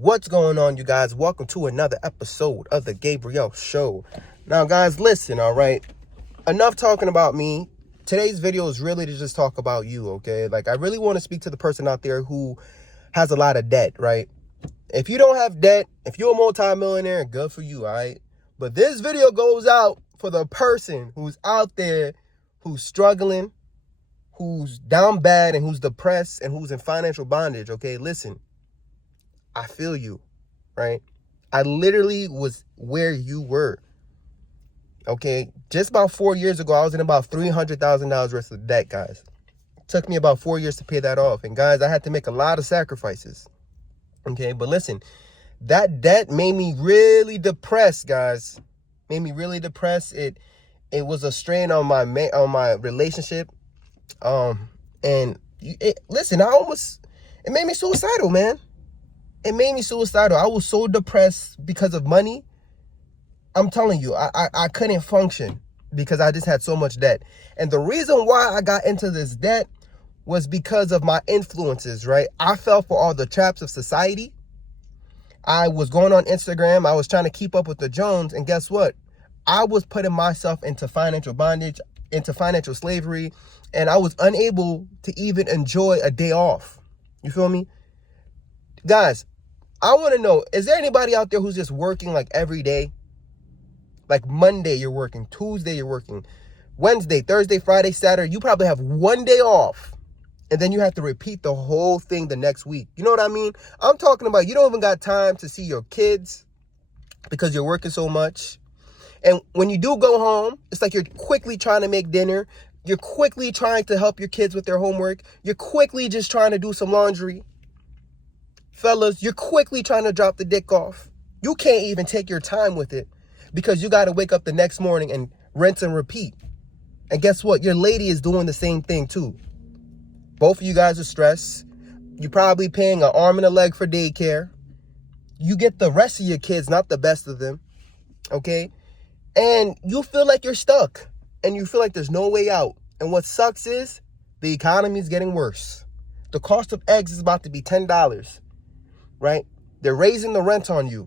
What's going on, you guys? Welcome to another episode of the Gabriel Show. Now, guys, listen, all right? Enough talking about me. Today's video is really to just talk about you, okay? Like, I really want to speak to the person out there who has a lot of debt, right? If you don't have debt, if you're a multimillionaire, good for you, all right? But this video goes out for the person who's out there who's struggling, who's down bad, and who's depressed, and who's in financial bondage, okay? Listen, I feel you, right? I literally was where you were, okay? Just about 4 years ago, I was in about $300,000 worth of debt, guys. It took me about 4 years to pay that off. And guys, I had to make a lot of sacrifices, okay? But listen, that debt made me really depressed, guys. Made me really depressed. It was a strain on my relationship. Listen, it made me suicidal, man. It made me suicidal. I was so depressed because of money. I'm telling you, I couldn't function because I just had so much debt. And the reason why I got into this debt was because of my influences, right? I fell for all the traps of society. I was going on Instagram. I was trying to keep up with the Jones. And guess what? I was putting myself into financial bondage, into financial slavery. And I was unable to even enjoy a day off. You feel me? Guys, I want to know, is there anybody out there who's just working like every day? Like Monday you're working, Tuesday you're working, Wednesday, Thursday, Friday, Saturday. You probably have one day off. And then you have to repeat the whole thing the next week. You know what I mean? I'm talking about you don't even got time to see your kids because you're working so much. And when you do go home, it's like you're quickly trying to make dinner. You're quickly trying to help your kids with their homework. You're quickly just trying to do some laundry. Fellas, you're quickly trying to drop the dick off. You can't even take your time with it because you got to wake up the next morning and rinse and repeat. And guess what? Your lady is doing the same thing too. Both of you guys are stressed. You're probably paying an arm and a leg for daycare. You get the rest of your kids, not the best of them. Okay? And you feel like you're stuck. And you feel like there's no way out. And what sucks is the economy is getting worse. The cost of eggs is about to be $10. Right? They're raising the rent on you.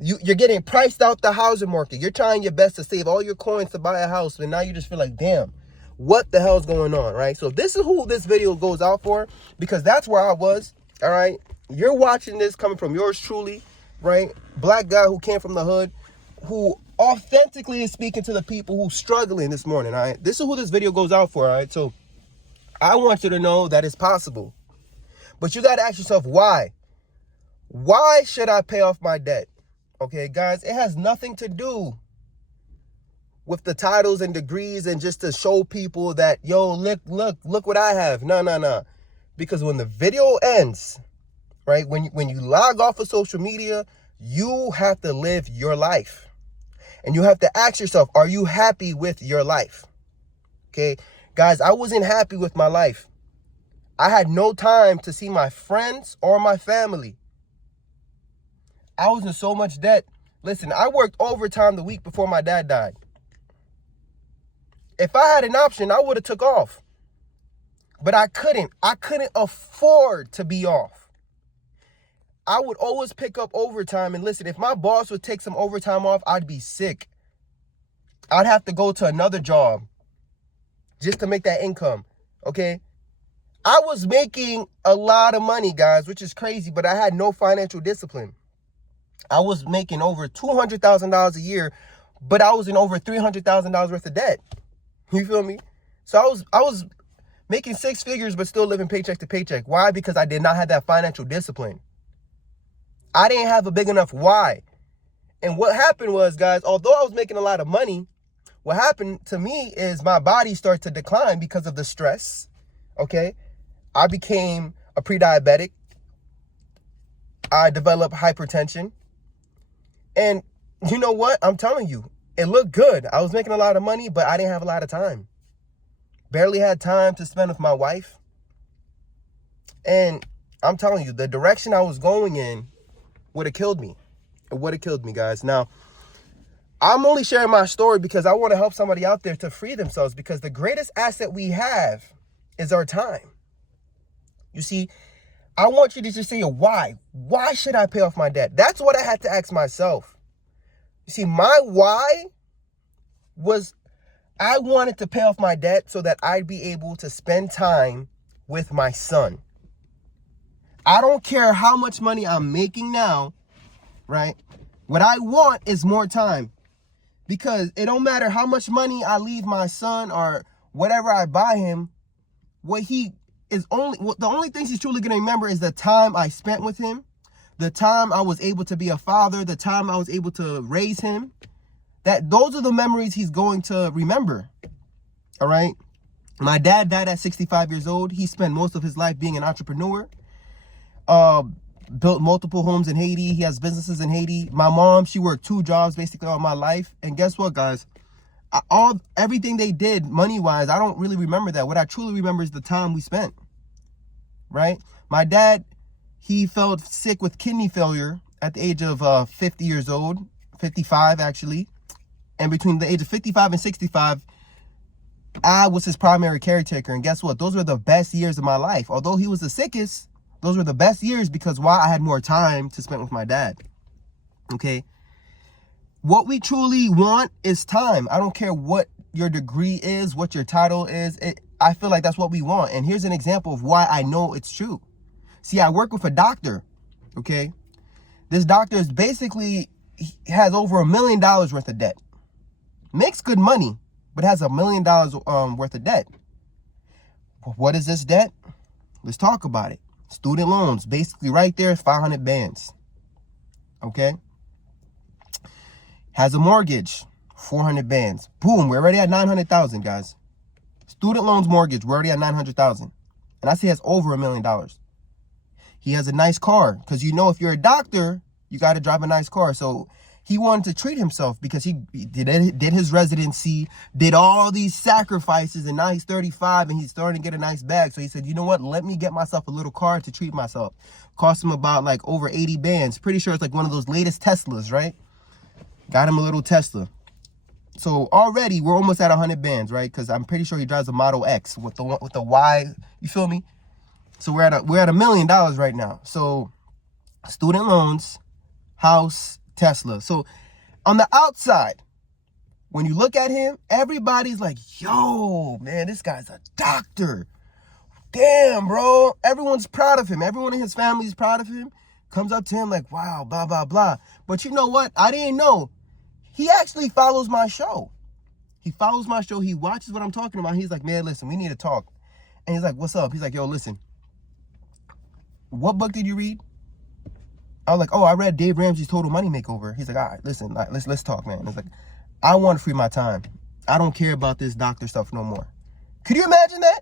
You're getting priced out the housing market. You're trying your best to save all your coins to buy a house, and now you just feel like, damn, what the hell's going on, right? So this is who this video goes out for, because that's where I was, all right? You're watching this coming from yours truly, right? Black guy who came from the hood, who authentically is speaking to the people who's struggling this morning, all right? This is who this video goes out for, all right? So I want you to know that it's possible. But you got to ask yourself, why? Why should I pay off my debt? Okay, guys, it has nothing to do with the titles and degrees and just to show people that, yo, look what I have. No. Because when the video ends, right, when you log off of social media, you have to live your life. And you have to ask yourself, are you happy with your life? Okay, guys, I wasn't happy with my life. I had no time to see my friends or my family. I was in so much debt. Listen, I worked overtime the week before my dad died. If I had an option, I would have took off. But I couldn't. I couldn't afford to be off. I would always pick up overtime. And listen, if my boss would take some overtime off, I'd be sick. I'd have to go to another job just to make that income. Okay? I was making a lot of money, guys, which is crazy, but I had no financial discipline. I was making over $200,000 a year, but I was in over $300,000 worth of debt. You feel me? So I was making six figures, but still living paycheck to paycheck. Why? Because I did not have that financial discipline. I didn't have a big enough why. And what happened was, guys, although I was making a lot of money, what happened to me is my body started to decline because of the stress. Okay? I became a pre-diabetic. I developed hypertension. And you know what? I'm telling you, it looked good. I was making a lot of money, but I didn't have a lot of time. Barely had time to spend with my wife. And I'm telling you, the direction I was going in would have killed me. It would have killed me, guys. Now, I'm only sharing my story because I want to help somebody out there to free themselves, because the greatest asset we have is our time. You see, I want you to just say why. Why should I pay off my debt? That's what I had to ask myself. You see, my why was I wanted to pay off my debt so that I'd be able to spend time with my son. I don't care how much money I'm making now, right? What I want is more time, because it don't matter how much money I leave my son or whatever I buy him. The only things he's truly going to remember is the time I spent with him, the time I was able to be a father, the time I was able to raise him. Those are the memories he's going to remember. All right. My dad died at 65 years old. He spent most of his life being an entrepreneur. Built multiple homes in Haiti. He has businesses in Haiti. My mom, she worked 2 jobs basically all my life. And guess what, guys? Everything they did money-wise, I don't really remember that. What I truly remember is the time we spent, right? My dad, he fell sick with kidney failure at the age of 50 years old, 55 actually. And between the age of 55 and 65, I was his primary caretaker. And guess what? Those were the best years of my life. Although he was the sickest, those were the best years because why? I had more time to spend with my dad. Okay? What we truly want is time. I don't care what your degree is, what your title is. I feel like that's what we want. And here's an example of why I know it's true. See, I work with a doctor, okay? This doctor is basically, he has over $1 million worth of debt. Makes good money, but has $1 million worth of debt. What is this debt? Let's talk about it. Student loans, basically right there, 500 bands, okay? Has a mortgage, 400 bands. Boom, we're already at 900,000, guys. Student loans, mortgage, we're already at 900,000. And I say he has over $1 million. He has a nice car, because you know if you're a doctor, you got to drive a nice car. So he wanted to treat himself because he did his residency, did all these sacrifices, and now he's 35 and he's starting to get a nice bag. So he said, you know what, let me get myself a little car to treat myself. Cost him about like over 80 bands. Pretty sure it's like one of those latest Teslas, right? Got him a little Tesla. So already we're almost at 100 bands, right? Because I'm pretty sure he drives a Model X with the Y. You feel me? So we're at $1 million right now. So student loans, house, Tesla. So on the outside, when you look at him, everybody's like, yo, man, this guy's a doctor. Damn, bro. Everyone's proud of him. Everyone in his family is proud of him. Comes up to him like, wow, blah, blah, blah. But you know what? I didn't know. He actually follows my show. He follows my show. He watches what I'm talking about. He's like, man, listen, we need to talk. And he's like, what's up? He's like, yo, listen. What book did you read? I was like, oh, I read Dave Ramsey's Total Money Makeover. He's like, all right, listen, let's talk, man. It's like, I want to free my time. I don't care about this doctor stuff no more. Could you imagine that?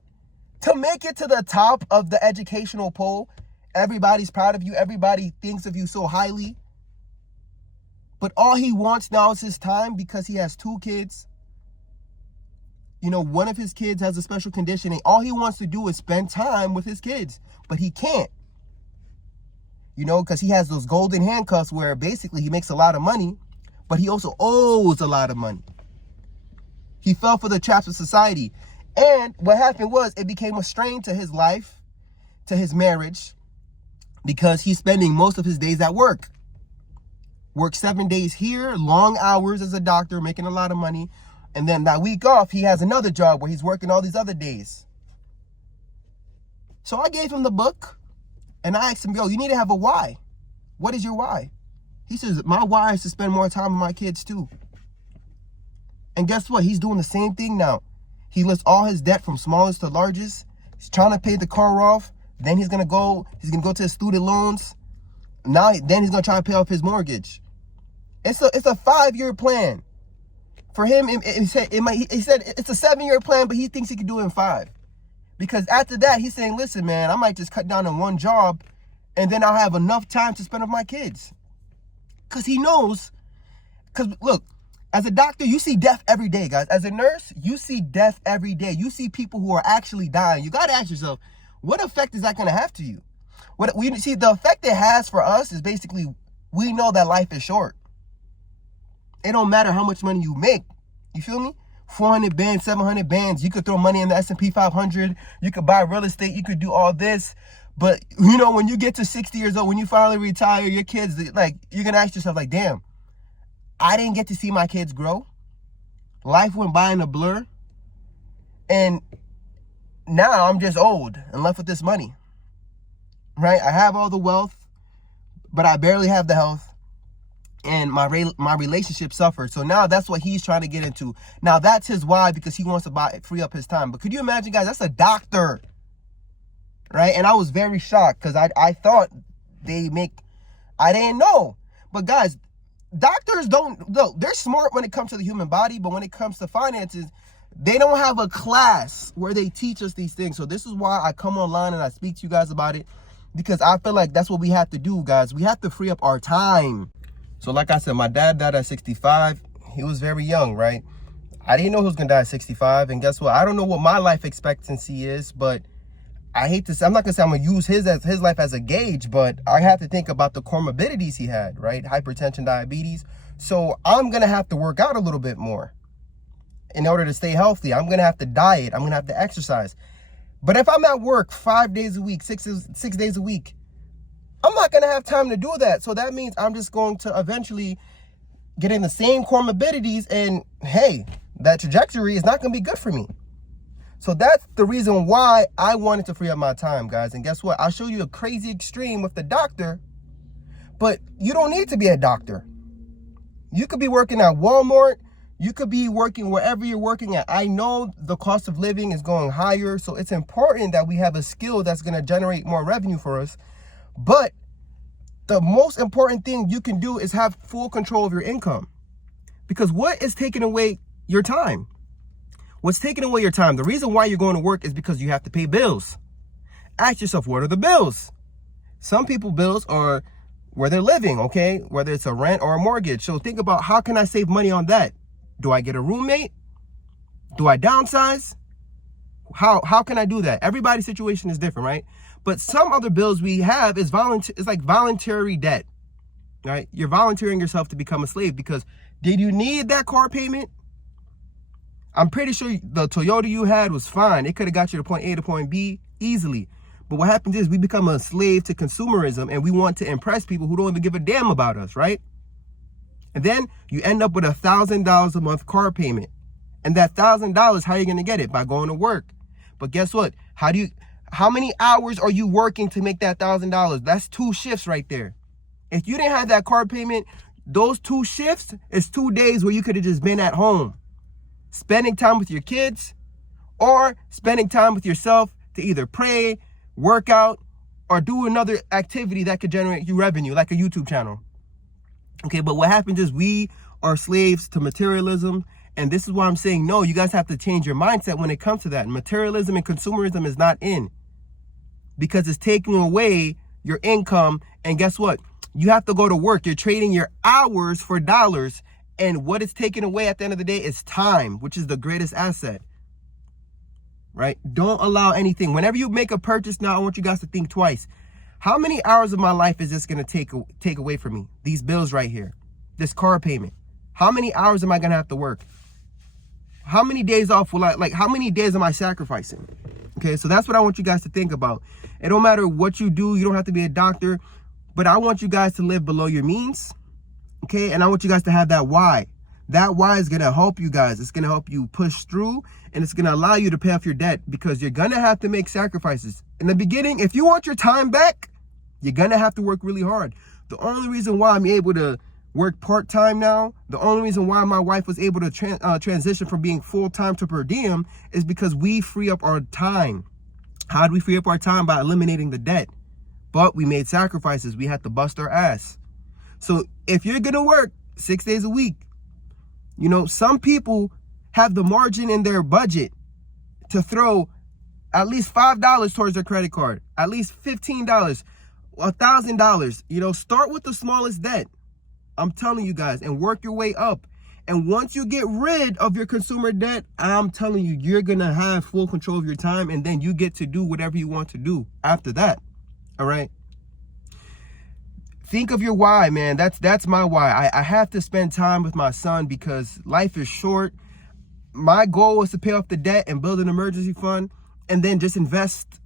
To make it to the top of the educational poll, everybody's proud of you. Everybody thinks of you so highly. But all he wants now is his time because he has 2 kids. You know, one of his kids has a special condition, and all he wants to do is spend time with his kids. But he can't. You know, because he has those golden handcuffs where basically he makes a lot of money, but he also owes a lot of money. He fell for the traps of society. And what happened was it became a strain to his life, to his marriage, because he's spending most of his days at work. Works 7 days here, long hours as a doctor, making a lot of money. And then that week off, he has another job where he's working all these other days. So I gave him the book and I asked him, yo, you need to have a why. What is your why? He says, my why is to spend more time with my kids too. And guess what? He's doing the same thing now. He lists all his debt from smallest to largest. He's trying to pay the car off. Then he's gonna go to his student loans. Then he's gonna try to pay off his mortgage. It's a 5-year plan. For him, he said it's a 7-year plan, but he thinks he can do it in 5. Because after that, he's saying, listen, man, I might just cut down on one job and then I'll have enough time to spend with my kids. Because he knows, because look, as a doctor, you see death every day, guys. As a nurse, you see death every day. You see people who are actually dying. You got to ask yourself, what effect is that going to have to you? What we see, the effect it has for us is basically, we know that life is short. It don't matter how much money you make. You feel me? 400 bands, 700 bands. You could throw money in the S&P 500. You could buy real estate. You could do all this. But you know, when you get to 60 years old, when you finally retire, your kids, like, you're gonna ask yourself, like, damn, I didn't get to see my kids grow. Life went by in a blur. And now I'm just old and left with this money, right? I have all the wealth, but I barely have the health. And my relationship suffered. So now that's what he's trying to get into. Now that's his why, because he wants to free up his time. But could you imagine, guys, that's a doctor, right? And I was very shocked because I thought I didn't know. But guys, doctors they're smart when it comes to the human body, but when it comes to finances, they don't have a class where they teach us these things. So this is why I come online and I speak to you guys about it, because I feel like that's what we have to do, guys. We have to free up our time. So like I said, my dad died at 65. He was very young, right? I didn't know he was going to die at 65. And guess what? I don't know what my life expectancy is, but I hate to say, I'm not going to say I'm going to use his life as a gauge, but I have to think about the comorbidities he had, right? Hypertension, diabetes. So I'm going to have to work out a little bit more in order to stay healthy. I'm going to have to diet. I'm going to have to exercise. But if I'm at work 5 days a week, six days a week, I'm not going to have time to do that. So that means I'm just going to eventually get in the same comorbidities, and hey, that trajectory is not going to be good for me. So that's the reason why I wanted to free up my time, guys. And guess what? I'll show you a crazy extreme with the doctor, but you don't need to be a doctor. You could be working at Walmart. You could be working wherever you're working at. I know the cost of living is going higher, so it's important that we have a skill that's going to generate more revenue for us. But the most important thing you can do is have full control of your income. Because what is taking away your time? What's taking away your time? The reason why you're going to work is because you have to pay bills. Ask yourself, what are the bills? Some people's bills are where they're living, okay? Whether it's a rent or a mortgage. So think about, how can I save money on that? Do I get a roommate? Do I downsize? How can I do that? Everybody's situation is different, right? But some other bills we have is it's like voluntary debt, right? You're volunteering yourself to become a slave because did you need that car payment? I'm pretty sure the Toyota you had was fine. It could have got you to point A to point B easily. But what happens is we become a slave to consumerism, and we want to impress people who don't even give a damn about us, right? And then you end up with $1,000 a month car payment. And that $1,000, how are you going to get it? By going to work. But guess what? How many hours are you working to make that $1,000? That's 2 shifts right there. If you didn't have that car payment, those 2 shifts is 2 days where you could have just been at home, spending time with your kids or spending time with yourself to either pray, work out, or do another activity that could generate you revenue, like a YouTube channel. Okay, but what happens is we are slaves to materialism. And this is why I'm saying, no, you guys have to change your mindset when it comes to that. Materialism and consumerism is not in, because it's taking away your income. And guess what? You have to go to work. You're trading your hours for dollars. And what it's taking away at the end of the day is time, which is the greatest asset, right? Don't allow anything. Whenever you make a purchase now, I want you guys to think twice. How many hours of my life is this going to take away from me? These bills right here, this car payment. How many hours am I going to have to work? How many days off how many days am I sacrificing? Okay, so that's what I want you guys to think about. It don't matter what you do. You don't have to be a doctor, but I want you guys to live below your means. Okay, and I want you guys to have that why. That why is going to help you guys. It's going to help you push through, and it's going to allow you to pay off your debt, because you're going to have to make sacrifices. In the beginning, if you want your time back, you're going to have to work really hard. The only reason why I'm able to work part-time now, the only reason why my wife was able to transition from being full-time to per diem is because we free up our time. How do we free up our time? By eliminating the debt. But we made sacrifices. We had to bust our ass. So if you're going to work 6 days a week, you know, some people have the margin in their budget to throw at least $5 towards their credit card, at least $15, $1,000. You know, start with the smallest debt. I'm telling you guys, and work your way up. And once you get rid of your consumer debt, I'm telling you, you're going to have full control of your time, and then you get to do whatever you want to do after that. All right? Think of your why, man. That's my why. I have to spend time with my son because life is short. My goal is to pay off the debt and build an emergency fund, and then just invest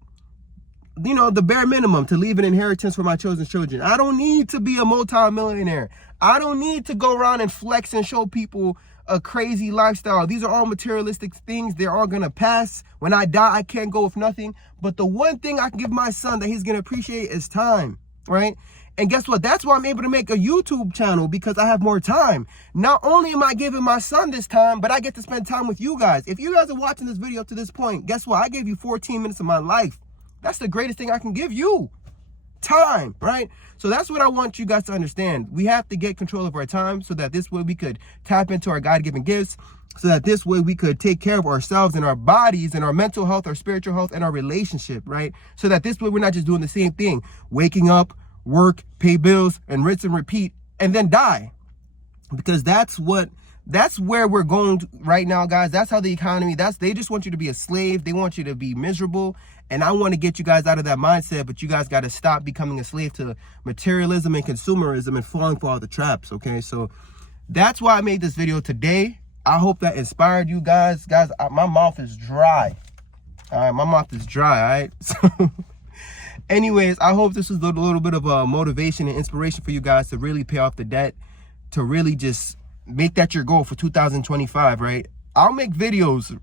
you know, the bare minimum to leave an inheritance for my children's children. I don't need to be a multi-millionaire. I don't need to go around and flex and show people a crazy lifestyle. These are all materialistic things. They're all gonna pass. When I die, I can't go with nothing. But the one thing I can give my son that he's gonna appreciate is time, right? And guess what? That's why I'm able to make a YouTube channel, because I have more time. Not only am I giving my son this time, but I get to spend time with you guys. If you guys are watching this video to this point, guess what? I gave you 14 minutes of my life. That's the greatest thing I can give you. Time, right? So that's what I want you guys to understand. We have to get control of our time so that this way we could tap into our God-given gifts, so that this way we could take care of ourselves and our bodies and our mental health, our spiritual health, and our relationship, right? So that this way we're not just doing the same thing, waking up, work, pay bills, and rinse and repeat, and then die. Because that's where we're going right now, guys. That's how the economy, they just want you to be a slave. They want you to be miserable. And I want to get you guys out of that mindset, but you guys got to stop becoming a slave to materialism and consumerism and falling for all the traps, okay? So that's why I made this video today. I hope that inspired you guys. Guys, my mouth is dry. All right, my mouth is dry, all right? So anyways, I hope this was a little bit of a motivation and inspiration for you guys to really pay off the debt, to really just make that your goal for 2025, right? I'll make videos.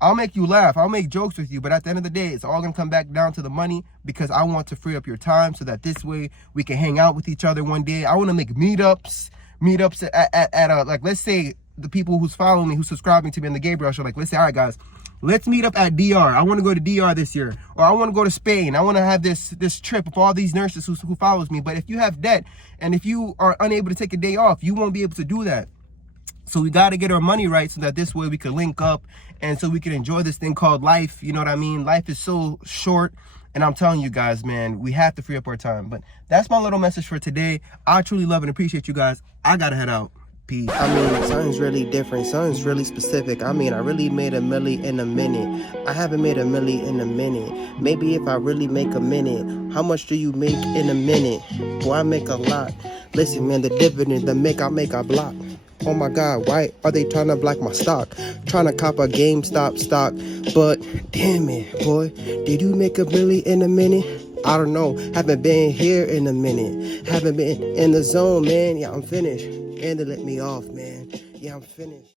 I'll make you laugh. I'll make jokes with you. But at the end of the day, it's all going to come back down to the money, because I want to free up your time so that this way we can hang out with each other one day. I want to make meetups at like, let's say the people who's following me, who's subscribing to me in the Gabriel Show, like, let's say, all right, guys, let's meet up at DR. I want to go to DR this year, or I want to go to Spain. I want to have this trip with all these nurses who follows me. But if you have debt and if you are unable to take a day off, you won't be able to do that. So we got to get our money right so that this way we can link up and so we can enjoy this thing called life. You know what I mean? Life is so short. And I'm telling you guys, man, we have to free up our time. But that's my little message for today. I truly love and appreciate you guys. I got to head out. Peace. I mean, something's really different. Something's really specific. I mean, I really made $1 million in a minute. I haven't made $1 million in a minute. Maybe if I really make a minute. How much do you make in a minute? Boy, I make a lot. Listen, man, the dividend, the make I block. Oh my God, why are they trying to block my stock? Trying to cop a GameStop stock. But damn it, boy, did you make $1 million in a minute? I don't know. Haven't been here in a minute. Haven't been in the zone, man. Yeah, I'm finished. And they let me off, man. Yeah, I'm finished.